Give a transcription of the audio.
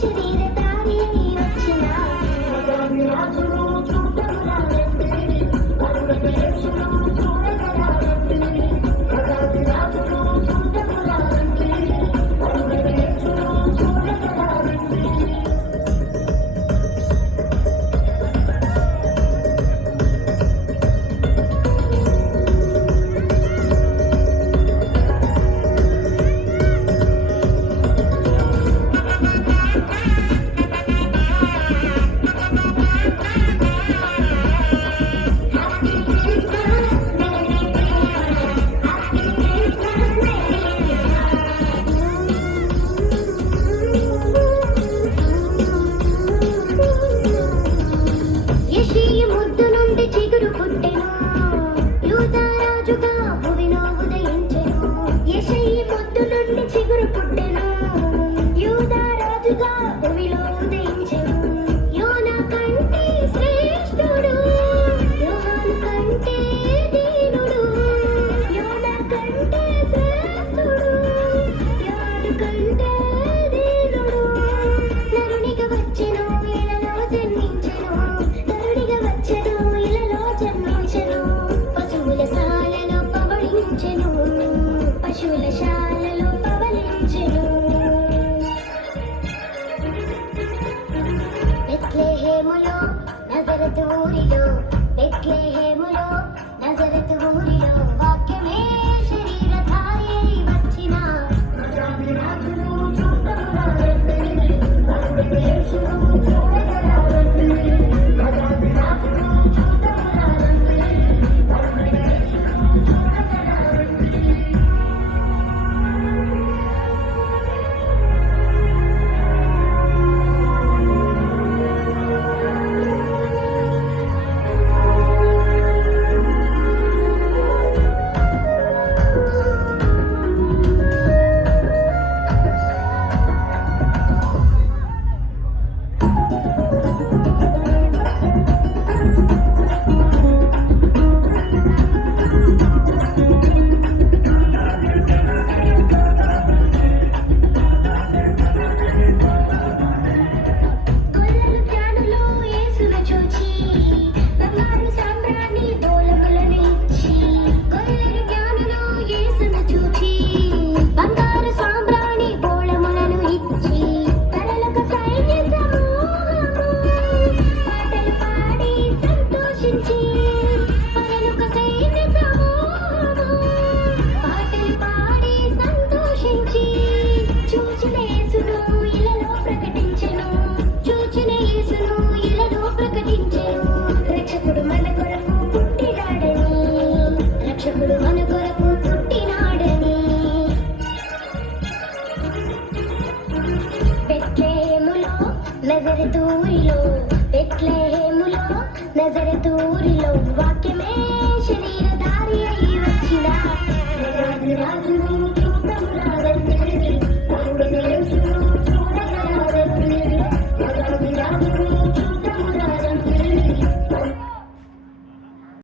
శరీరధారి అయి వచ్చిన రాజును చూడగలండి వరుణకు యేసును చూడగలండి రాజును చూడగలండి వరుణకు యేసును చూడగలండి చిగురు పుట్టెను యూదా రాజుగా భూమిలో ఉదయించెను యోనా కంటే శ్రేష్ఠుడు యోహాను కంటే దీనుడు యోనా కంటే శ్రేష్ఠుడు యోహాను కంటే దీనుడు నరునిగా వచ్చెను ఇలలో జన్మించెను నరునిగా వచ్చెను ఇలలో జన్మించెను పశువుల శాలలో పవళించెను పశువుల శాలలో బెత్లెహేములో నజరతు ఊరిలో బెత్లెహేములో నజరతు ఊరిలో వాక్యమే శరీరధారి అయి వచ్చిన రాజును చూడగలండి వరుణకు యేసును చూడగలండి రాజును చూడగలండి వరుణకు యేసును చూడగలండి నజరతూరిలో బెత్లెహేములో నజరతూరిలో వాక్యమే శరీరధారి అయి వచ్చిన రాజును